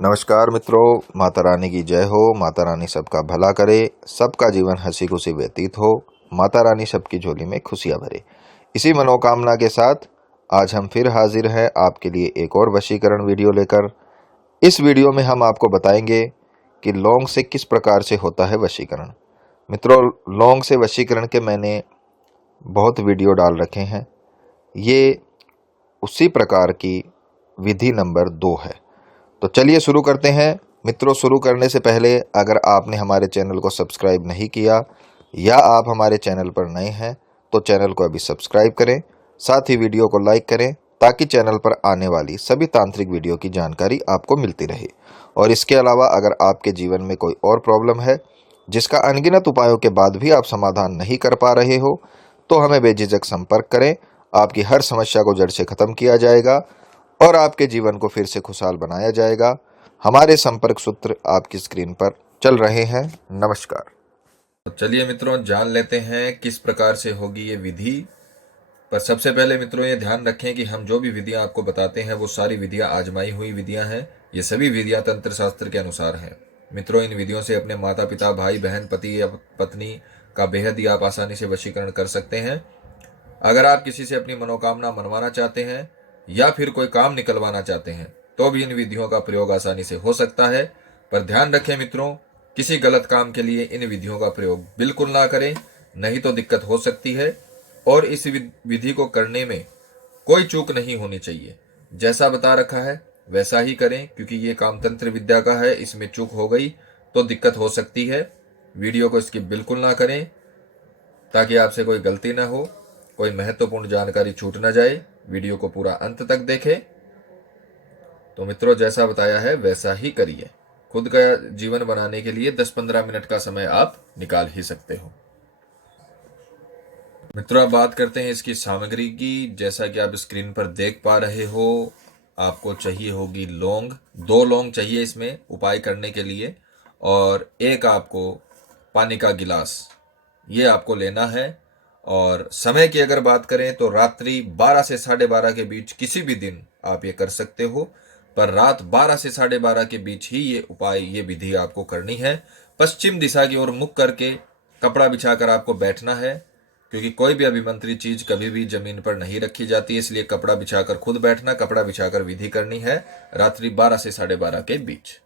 नमस्कार मित्रों, माता रानी की जय हो। माता रानी सबका भला करे, सबका जीवन हंसी खुशी व्यतीत हो। माता रानी सबकी झोली में खुशियां भरे। इसी मनोकामना के साथ आज हम फिर हाजिर हैं आपके लिए एक और वशीकरण वीडियो लेकर। इस वीडियो में हम आपको बताएंगे कि लौंग से किस प्रकार से होता है वशीकरण। मित्रों, लौंग से वशीकरण के मैंने बहुत वीडियो डाल रखे हैं। ये उसी प्रकार की विधि नंबर 2 है। तो चलिए शुरू करते हैं। मित्रों, शुरू करने से पहले अगर आपने हमारे चैनल को सब्सक्राइब नहीं किया या आप हमारे चैनल पर नए हैं तो चैनल को अभी सब्सक्राइब करें, साथ ही वीडियो को लाइक करें ताकि चैनल पर आने वाली सभी तांत्रिक वीडियो की जानकारी आपको मिलती रहे। और इसके अलावा अगर आपके जीवन में कोई और प्रॉब्लम है जिसका अनगिनत उपायों के बाद भी आप समाधान नहीं कर पा रहे हो तो हमें बेझिझक संपर्क करें। आपकी हर समस्या को जड़ से खत्म किया जाएगा और आपके जीवन को फिर से खुशहाल बनाया जाएगा। हमारे संपर्क सूत्र आपकी स्क्रीन पर चल रहे हैं। नमस्कार। तो चलिए मित्रों, जान लेते हैं किस प्रकार से होगी ये विधि। पर सबसे पहले मित्रों ये ध्यान रखें कि हम जो भी विधियां आपको बताते हैं वो सारी विधियां आजमाई हुई विधियां हैं। ये सभी विधियां तंत्र शास्त्र के अनुसार हैं। मित्रों, इन विधियों से अपने माता पिता, भाई बहन, पति या पत्नी का बेहद ही आप आसानी से वशीकरण कर सकते हैं। अगर आप किसी से अपनी मनोकामना मनवाना चाहते हैं या फिर कोई काम निकलवाना चाहते हैं तो भी इन विधियों का प्रयोग आसानी से हो सकता है। पर ध्यान रखें मित्रों, किसी गलत काम के लिए इन विधियों का प्रयोग बिल्कुल ना करें, नहीं तो दिक्कत हो सकती है। और इस विधि को करने में कोई चूक नहीं होनी चाहिए। जैसा बता रखा है वैसा ही करें, क्योंकि ये काम तंत्र विद्या का है। इसमें चूक हो गई तो दिक्कत हो सकती है। वीडियो को स्किप बिल्कुल ना करें ताकि आपसे कोई गलती ना हो, कोई महत्वपूर्ण जानकारी छूट ना जाए। वीडियो को पूरा अंत तक देखें। तो मित्रों, जैसा बताया है वैसा ही करिए। खुद का जीवन बनाने के लिए 10-15 मिनट का समय आप निकाल ही सकते हो। मित्रों, अब बात करते हैं इसकी सामग्री की। जैसा कि आप स्क्रीन पर देख पा रहे हो, आपको चाहिए होगी लौंग। 2 लौंग चाहिए इसमें उपाय करने के लिए, और एक आपको पानी का गिलास ये आपको लेना है। और समय की अगर बात करें तो रात्रि 12 से 12:30 के बीच किसी भी दिन आप ये कर सकते हो। पर रात 12 से 12:30 के बीच ही ये उपाय, ये विधि आपको करनी है। पश्चिम दिशा की ओर मुख करके कपड़ा बिछाकर आपको बैठना है, क्योंकि कोई भी अभिमंत्रित चीज कभी भी जमीन पर नहीं रखी जाती, इसलिए कपड़ा बिछाकर खुद बैठना, कपड़ा बिछाकर विधि करनी है रात्रि 12 से 12:30 के बीच।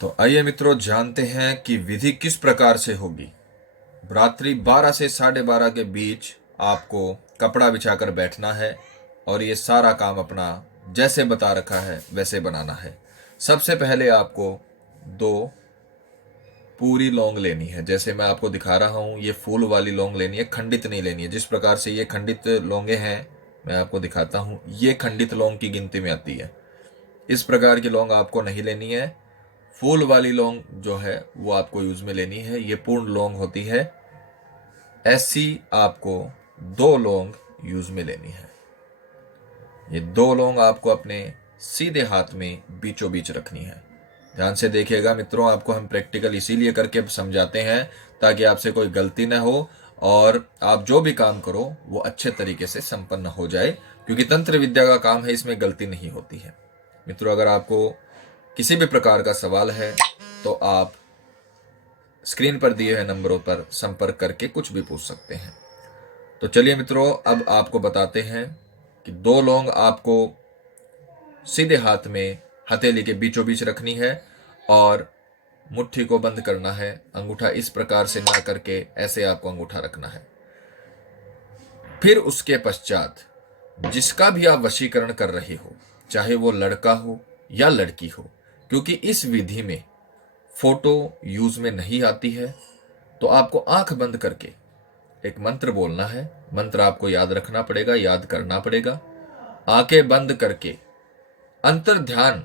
तो आइए मित्रों, जानते हैं कि विधि किस प्रकार से होगी। रात्रि 12 से 12:30 के बीच आपको कपड़ा बिछाकर बैठना है और ये सारा काम अपना जैसे बता रखा है वैसे बनाना है। सबसे पहले आपको 2 पूरी लौंग लेनी है। जैसे मैं आपको दिखा रहा हूं, ये फूल वाली लौंग लेनी है, खंडित नहीं लेनी है। जिस प्रकार से ये खंडित लौंगे हैं मैं आपको दिखाता हूं, ये खंडित लौंग की गिनती में आती है। इस प्रकार की लौंग आपको नहीं लेनी है। फूल वाली लौंग जो है वो आपको यूज में लेनी है, ये पूर्ण लौंग होती है। ऐसी आपको 2 लौंग यूज में लेनी है। ये 2 लौंग आपको अपने सीधे हाथ में बीचों बीच रखनी है। ध्यान से देखिएगा मित्रों, आपको हम प्रैक्टिकल इसीलिए करके समझाते हैं ताकि आपसे कोई गलती ना हो और आप जो भी काम करो वो अच्छे तरीके से संपन्न हो जाए, क्योंकि तंत्र विद्या का काम है, इसमें गलती नहीं होती है। मित्रों, अगर आपको किसी भी प्रकार का सवाल है तो आप स्क्रीन पर दिए हुए नंबरों पर संपर्क करके कुछ भी पूछ सकते हैं। तो चलिए मित्रों, अब आपको बताते हैं कि 2 लौंग आपको सीधे हाथ में हथेली के बीचों बीच रखनी है और मुट्ठी को बंद करना है। अंगूठा इस प्रकार से ना करके ऐसे आपको अंगूठा रखना है। फिर उसके पश्चात जिसका भी आप वशीकरण कर रहे हो, चाहे वो लड़का हो या लड़की हो, क्योंकि इस विधि में फोटो यूज में नहीं आती है, तो आपको आंख बंद करके एक मंत्र बोलना है। मंत्र आपको याद रखना पड़ेगा, याद करना पड़ेगा। आंखें बंद करके अंतर ध्यान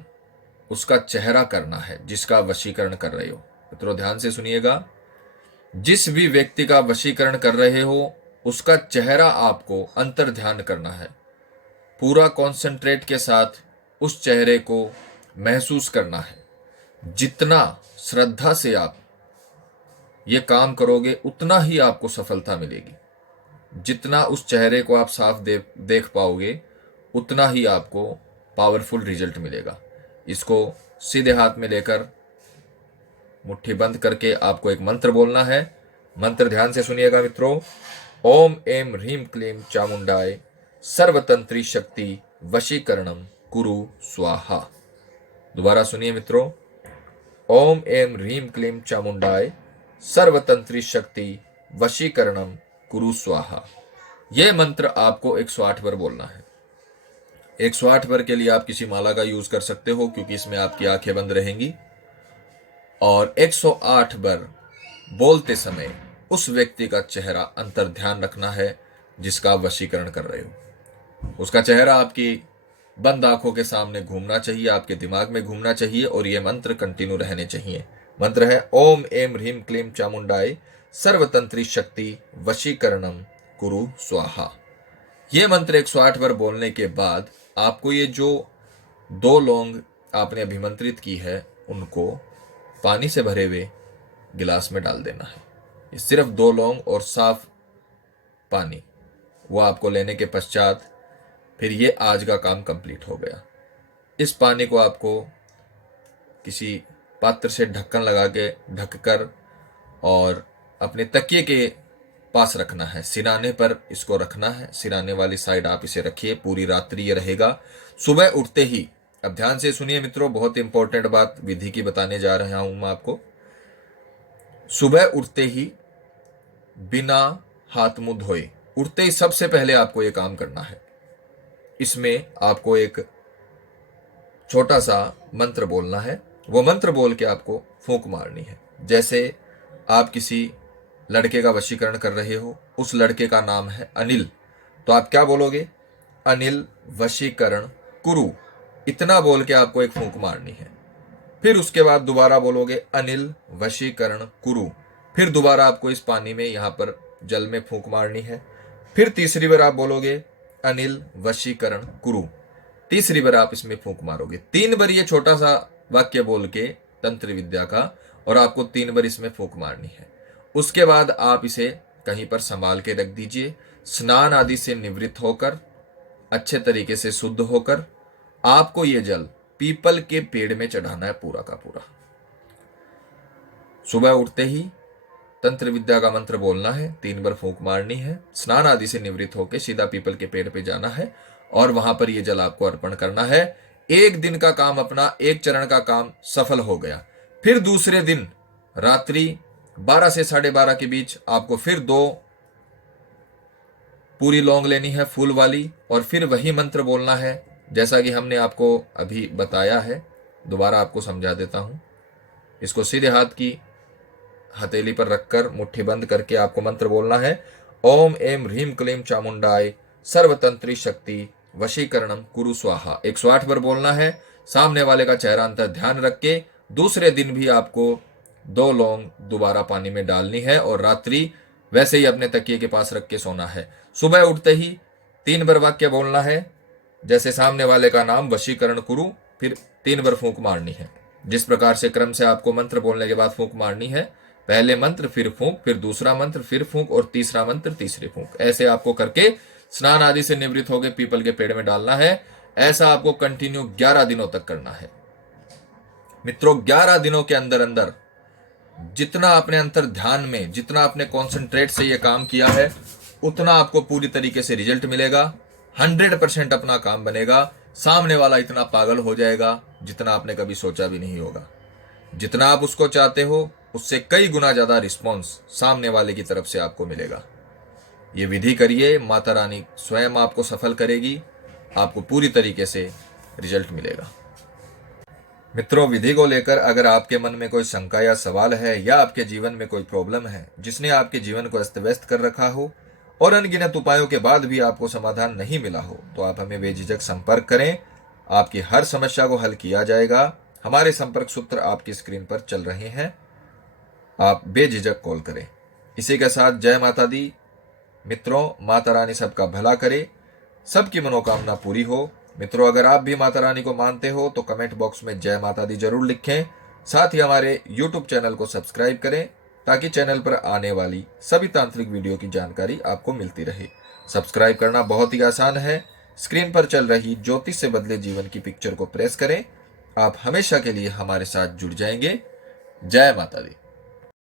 उसका चेहरा करना है जिसका वशीकरण कर रहे हो। मित्रों, ध्यान से सुनिएगा। जिस भी व्यक्ति का वशीकरण कर रहे हो उसका चेहरा आपको अंतर ध्यान करना है। पूरा कॉन्सेंट्रेट के साथ उस चेहरे को महसूस करना है। जितना श्रद्धा से आप ये काम करोगे उतना ही आपको सफलता मिलेगी। जितना उस चेहरे को आप साफ देख पाओगे उतना ही आपको पावरफुल रिजल्ट मिलेगा। इसको सीधे हाथ में लेकर मुट्ठी बंद करके आपको एक मंत्र बोलना है। मंत्र ध्यान से सुनिएगा मित्रों। ओम एम ह्रीम क्लीम चामुंडाय सर्वतंत्री शक्ति वशीकरणम कुरु स्वाहा। दोबारा सुनिए मित्रों। ओम एम ह्रीम क्लीम चामुंडाय सर्वतंत्री शक्ति वशीकरणम कुरु स्वाहा। यह मंत्र आपको 108 बार बोलना है। 108 बार के लिए आप किसी माला का यूज कर सकते हो, क्योंकि इसमें आपकी आंखें बंद रहेंगी। और 108 बार बोलते समय उस व्यक्ति का चेहरा अंतर ध्यान रखना है जिसका आप वशीकरण कर रहे हो। उसका चेहरा आपकी बंद आंखों के सामने घूमना चाहिए, आपके दिमाग में घूमना चाहिए, और यह मंत्र कंटिन्यू रहने चाहिए। मंत्र है ओम एम ह्रीम क्लीम चामुंडाय सर्वतंत्री शक्ति वशीकरणम कुरु स्वाहा। यह मंत्र 108 बार बोलने के बाद आपको ये जो 2 लौंग आपने अभिमंत्रित की है उनको पानी से भरे हुए गिलास में डाल देना है। ये सिर्फ 2 लौंग और साफ पानी, वो आपको लेने के पश्चात फिर ये आज का काम कंप्लीट हो गया। इस पानी को आपको किसी पात्र से ढक्कन लगा के ढककर और अपने तकिए के पास रखना है। सिराने पर इसको रखना है, सिराने वाली साइड आप इसे रखिए। पूरी रात्रि ये रहेगा। सुबह उठते ही, अब ध्यान से सुनिए मित्रों, बहुत इंपॉर्टेंट बात विधि की बताने जा रहा हूं मैं आपको। सुबह उठते ही बिना हाथ मुंह धोए, उठते ही सबसे पहले आपको यह काम करना है। इसमें आपको एक छोटा सा मंत्र बोलना है। वो मंत्र बोल के आपको फूंक मारनी है। जैसे आप किसी लड़के का वशीकरण कर रहे हो, उस लड़के का नाम है अनिल, तो आप क्या बोलोगे? अनिल वशीकरण कुरु, इतना बोल के आपको एक फूंक मारनी है। फिर उसके बाद दोबारा बोलोगे अनिल वशीकरण कुरु, फिर दोबारा आपको इस पानी में यहां पर जल में फूंक मारनी है। फिर तीसरी बार आप बोलोगे अनिल वशीकरण कुरु, तीसरी बार आप इसमें फूंक मारोगे। 3 बार ये छोटा सा वाक्य बोल के तंत्र विद्या का, और आपको 3 बार इसमें फूंक मारनी है। उसके बाद आप इसे कहीं पर संभाल के रख दीजिए। स्नान आदि से निवृत्त होकर, अच्छे तरीके से शुद्ध होकर, आपको ये जल पीपल के पेड़ में चढ़ाना है पूरा का पूरा। सुबह उठते ही तंत्र विद्या का मंत्र बोलना है, 3 बार फूंक मारनी है, स्नान आदि से निवृत्त होकर सीधा पीपल के पेड़ पे जाना है और वहां पर यह जल आपको अर्पण करना है। एक दिन का काम अपना, एक चरण का काम सफल हो गया। फिर दूसरे दिन रात्रि 12 से 12:30 के बीच आपको फिर 2 पूरी लौंग लेनी है फूल वाली, और फिर वही मंत्र बोलना है जैसा कि हमने आपको अभी बताया है। दोबारा आपको समझा देता हूं। इसको सीधे हाथ की हथेली पर रखकर मुट्ठी बंद करके आपको मंत्र बोलना है ओम एम ह्रीम क्लीम चामुंडाय सर्वतंत्री शक्ति वशीकरणम कुरु स्वाहा। 108 बार बोलना है। सामने वाले का चेहरा अंतर ध्यान रख के दूसरे दिन भी आपको 2 लौंग दोबारा पानी में डालनी है और रात्रि वैसे ही अपने तकिए के पास रख के सोना है। सुबह उठते ही 3 बार वाक्य बोलना है, जैसे सामने वाले का नाम वशीकरण कुरु, फिर 3 बार फूंक मारनी है। जिस प्रकार से क्रम से आपको मंत्र बोलने के बाद फूंक मारनी है, पहले मंत्र फिर फूंक, फिर दूसरा मंत्र फिर फूंक, और तीसरा मंत्र तीसरी फूंक, ऐसे आपको करके स्नान आदि से निवृत्त होकर पीपल के पेड़ में डालना है। ऐसा आपको कंटिन्यू 11 दिनों तक करना है। मित्रों, 11 दिनों के अंदर अंदर जितना अपने अंतर ध्यान में, जितना आपने कॉन्सेंट्रेट से ये काम किया है, उतना आपको पूरी तरीके से रिजल्ट मिलेगा। 100% अपना काम बनेगा। सामने वाला इतना पागल हो जाएगा जितना आपने कभी सोचा भी नहीं होगा। जितना आप उसको चाहते हो उससे कई गुना ज्यादा रिस्पॉन्स सामने वाले की तरफ से आपको मिलेगा। ये विधि करिए, माता रानी स्वयं आपको सफल करेगी, आपको पूरी तरीके से रिजल्ट मिलेगा। मित्रों, विधि को लेकर अगर आपके मन में कोई शंका या सवाल है, या आपके जीवन में कोई प्रॉब्लम है जिसने आपके जीवन को अस्त व्यस्त कर रखा हो और अनगिनत उपायों के बाद भी आपको समाधान नहीं मिला हो, तो आप हमें बेझिझक संपर्क करें। आपकी हर समस्या को हल किया जाएगा। हमारे संपर्क सूत्र आपकी स्क्रीन पर चल रहे हैं, आप बेझिझक कॉल करें। इसी के साथ जय माता दी। मित्रों, माता रानी सबका भला करे, सबकी मनोकामना पूरी हो। मित्रों, अगर आप भी माता रानी को मानते हो तो कमेंट बॉक्स में जय माता दी जरूर लिखें। साथ ही हमारे YouTube चैनल को सब्सक्राइब करें ताकि चैनल पर आने वाली सभी तांत्रिक वीडियो की जानकारी आपको मिलती रहे। सब्सक्राइब करना बहुत ही आसान है। स्क्रीन पर चल रही ज्योतिष से बदले जीवन की पिक्चर को प्रेस करें आप हमेशा के लिए हमारे साथ जुड़ जाएंगे। जय माता दी।